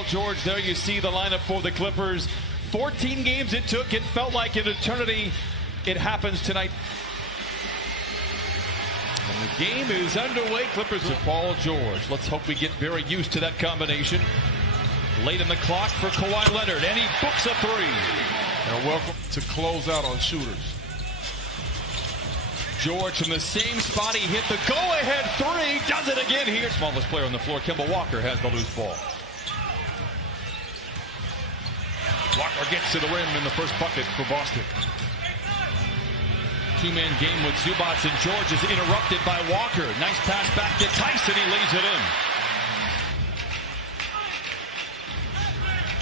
Paul George. There you see the lineup for the Clippers. 14 games it took. It felt like an eternity. It happens tonight. And the game is underway. Clippers with Paul George. Let's hope we get very used to that combination. Late in the clock for Kawhi Leonard, and he books a three. And welcome to close out on shooters. George from the same spot. He hit the go-ahead three. Does it again here. Smallest player on the floor, Kemba Walker, has the loose ball. Walker gets to the rim in the first bucket for Boston. Two-man game with Zubac, and George is interrupted by Walker. Nice pass back to Tyson. He lays it in.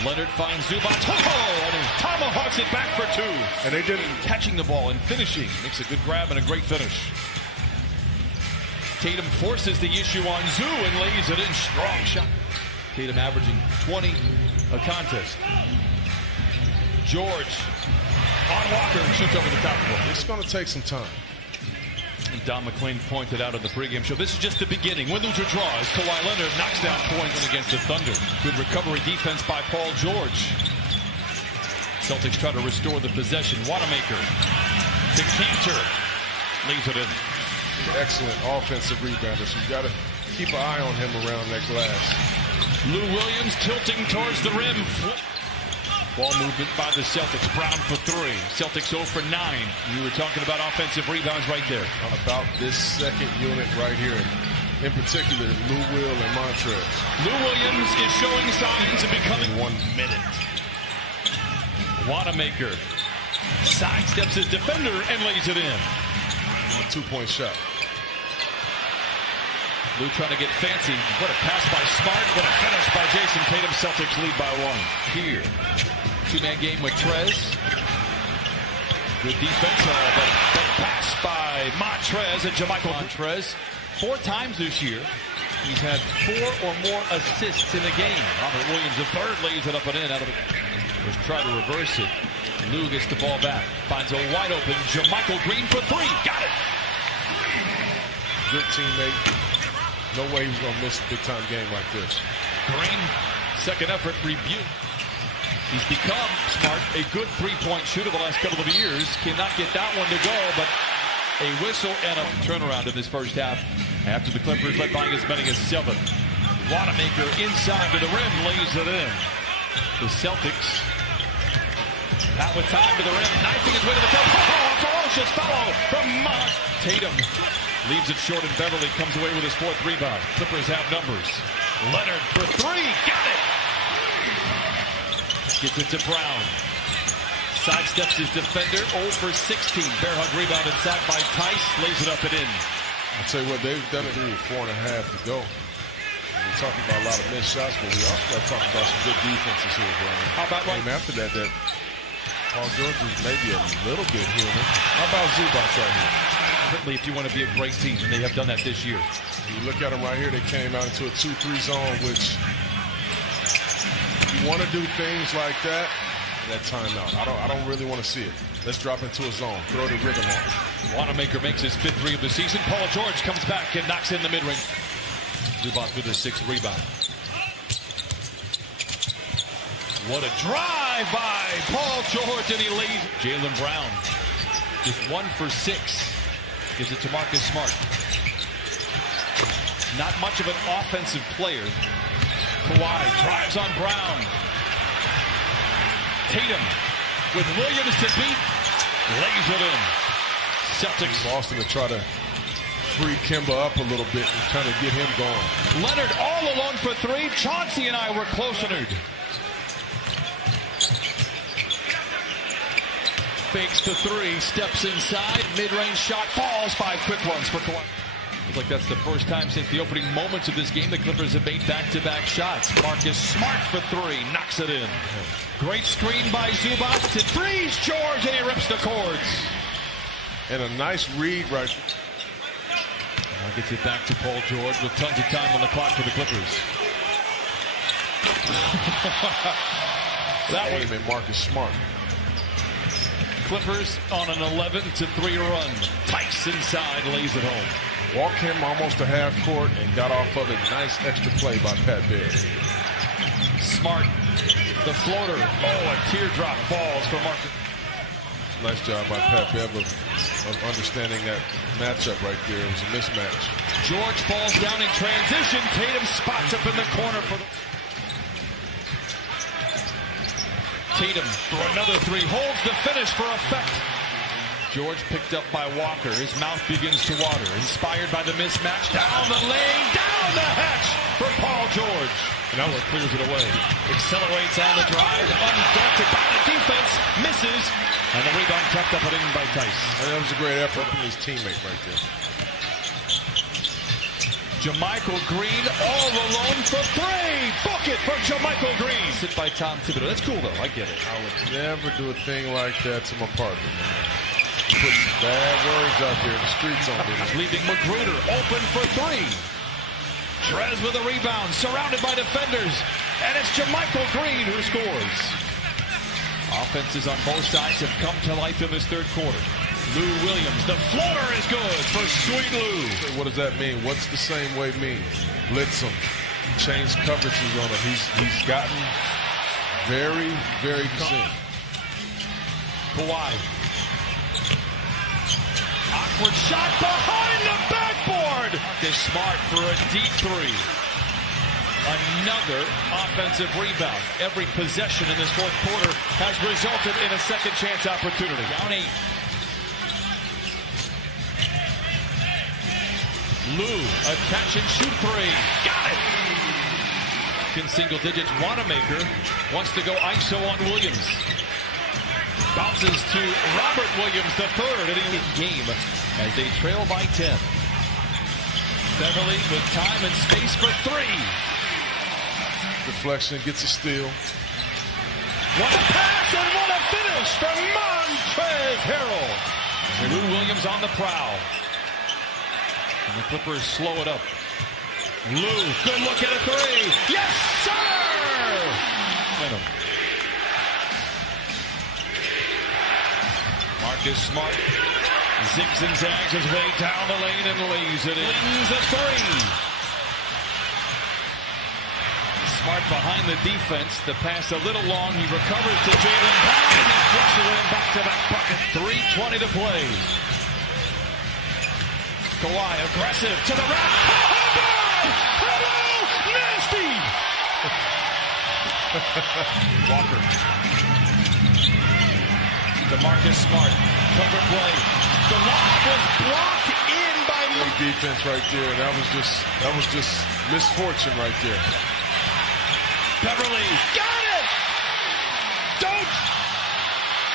Leonard finds Zubac. Oh, and he tomahawks it back for two. And they didn't. Catching the ball and finishing. Makes a good grab and a great finish. Tatum forces the issue on Zoo and lays it in. Strong shot. Tatum averaging 20 a contest. George on Walker and shoots over the top of it. It's going to take some time. And Don McClain pointed out in the pregame show, this is just the beginning. Win, lose, or draw as Kawhi Leonard knocks down points against the Thunder. Good recovery defense by Paul George. Celtics try to restore the possession. Wanamaker to Cantor. Leaves it in. Excellent offensive rebounder, so you got to keep an eye on him around that glass. Lou Williams tilting towards the rim. Ball movement by the Celtics. Brown for three. Celtics 0 for 9. You were talking about offensive rebounds right there. About this second unit right here. In particular, Lou Will and Montrez. Lou Williams is showing signs of becoming 1 minute. Wanamaker sidesteps his defender and lays it in. A 2-point shot. Lou trying to get fancy. What a pass by Smart. What a finish by Jason Tatum. Celtics lead by 1. Here. Two-man game with Trez. Good defense, but better pass by Montrez and JaMychal Montrez. 4 times this year, he's had 4 or more assists in a game. Robert Williams, the third, lays it up and in. Out of it. Let's try to reverse it. Lou gets the ball back. Finds a wide open JaMychal Green for 3. Got it. Good teammate. No way he's going to miss a big-time game like this. Green, second effort, rebuke. He's become, Smart, a good three-point shooter the last couple of years. Cannot get that one to go, but a whistle and a turnaround in this first half after the Clippers led by as many as 7. Wanamaker inside to the rim, lays it in. The Celtics out with time to the rim, knifing his way to the cup. Oh, ferocious foul from Tatum. Leaves it short, and Beverly comes away with his 4th rebound. Clippers have numbers. Leonard for 3, got it! Gets it to Brown. Sidesteps his defender, 0 for 16. Bear hug rebound inside by Tice, lays it up and in. I'll tell you what, they've done it with 4.5 to go. We're talking about a lot of missed shots, but we also got to talk about some good defenses here, Brian. How about after that Paul George is maybe a little bit human. How about Zubac right here? Certainly, if you want to be a great team, and they have done that this year. You look at them right here, they came out into a 2-3 zone, which you want to do things like that timeout. I don't really want to see it. Let's drop into a zone. Throw the rhythm on. Wanamaker makes his 5th 3 of the season. Paul George comes back and knocks in the mid-range. Zubac with his 6th rebound. What a drive by Paul George, and he leads. Jaylen Brown just 1 for 6. Gives it to Marcus Smart. Not much of an offensive player. Kawhi drives on Brown. Tatum with Williams to beat. Lays it in. Celtics. Boston to try to free Kemba up a little bit and kind of get him going. Leonard all alone for 3. Chauncey and I were close, Leonard. Fakes the 3, steps inside, mid-range shot, falls. 5 quick ones for Kawhi. Looks like that's the first time since the opening moments of this game the Clippers have made back-to-back shots. Marcus Smart for 3, knocks it in. Great screen by Zubac to freeze George, and he rips the cords. And a nice read right. Now gets it back to Paul George with tons of time on the clock for the Clippers. That was Marcus Smart. Clippers on an 11-3 run. Tice inside, lays it home. Walked him almost to half court and got off of it. Nice extra play by Pat Bear. Smart, the floater. Oh, a teardrop falls for Marcus. Nice job by Pat Bev of understanding that matchup right there. It was a mismatch. George falls down in transition. Tatum spots up in the corner for the... Tatum for another three. Holds the finish for effect. George picked up by Walker. His mouth begins to water. Inspired by the mismatch. Down the lane. Down the hatch for Paul George. And Eller clears it away. Accelerates on the drive. Undaunted by the defense. Misses. And the rebound kept up and in by Tice. And that was a great effort from his teammate right there. JaMychal Green all alone for three. Book it for JaMychal Green. Sit by Tom Thibodeau. That's cool though. I get it. I would never do a thing like that to my partner, man. He put some bad words out there in the streets on me. Leaving Magruder open for three. Trez with a rebound, surrounded by defenders. And it's JaMychal Green who scores. Offenses on both sides have come to life in this third quarter. Lou Williams, the floater is good for Sweet Lou. What does that mean? What's the same way mean? Blitz him. Change coverages on him. He's gotten very, very consistent. Kawhi. Awkward shot behind the backboard. Marcus Smart for a deep three. Another offensive rebound. Every possession in this fourth quarter has resulted in a second chance opportunity. Down 8. Lou, a catch and shoot three. Got it! In single digits. Wanamaker wants to go ISO on Williams. Bounces to Robert Williams, the third in the game as they trail by 10. Beverly with time and space for three. Deflection, gets a steal. What a pass and what a finish from Montrezl Harrell. Lou Williams on the prowl. And the Clippers slow it up. Lou, good look at a three. Yes, sir! Marcus Smart zigs and zags his way down the lane and lays it in. Wings a three. Smart behind the defense. The pass a little long. He recovers to Jaylen Brown and he flushes it in back-to-back bucket. 3:20 to play. Kawhi aggressive to the rack. Hello! Nasty! Walker. DeMarcus Smart. Cover play. The lob was blocked in by Great defense right there. That was just misfortune right there. Beverly. Got it! Don't!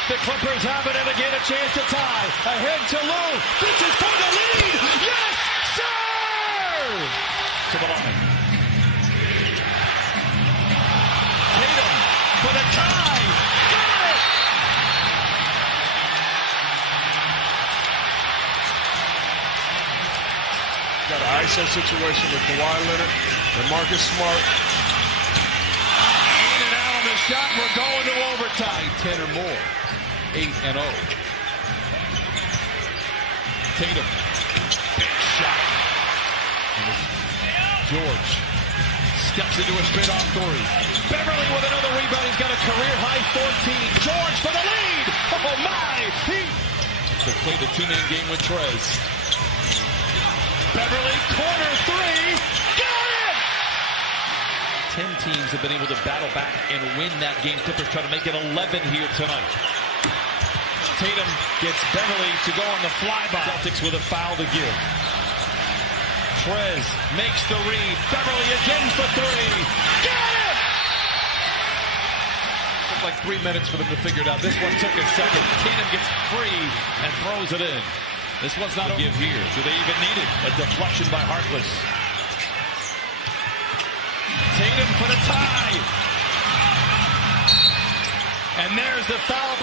The Clippers have it and again a chance to tie. Ahead to Lou. This is for the lead. Yes, sir! To the line. Tatum for the tie. Got it! Got an ISO situation with Kawhi Leonard and Marcus Smart. In and out on the shot. We're going to overtime. 10 or more. 8-0. Tatum. Big shot. George steps into a straight off three. Beverly with another rebound. He's got a career high 14. George for the lead. Oh my! They played the two-man game with Trez. Beverly corner three. Got it! 10 teams have been able to battle back and win that game. Clippers try to make it 11 here tonight. Tatum gets Beverly to go on the flyby. Celtics with a foul to give. Trez makes the read. Beverly again for three. Got it! Took like 3 minutes for them to figure it out. This one took a second. Tatum gets free and throws it in. This one's not a give here. Do they even need it? A deflection by Harkless. Tatum for the tie. And there's the foul.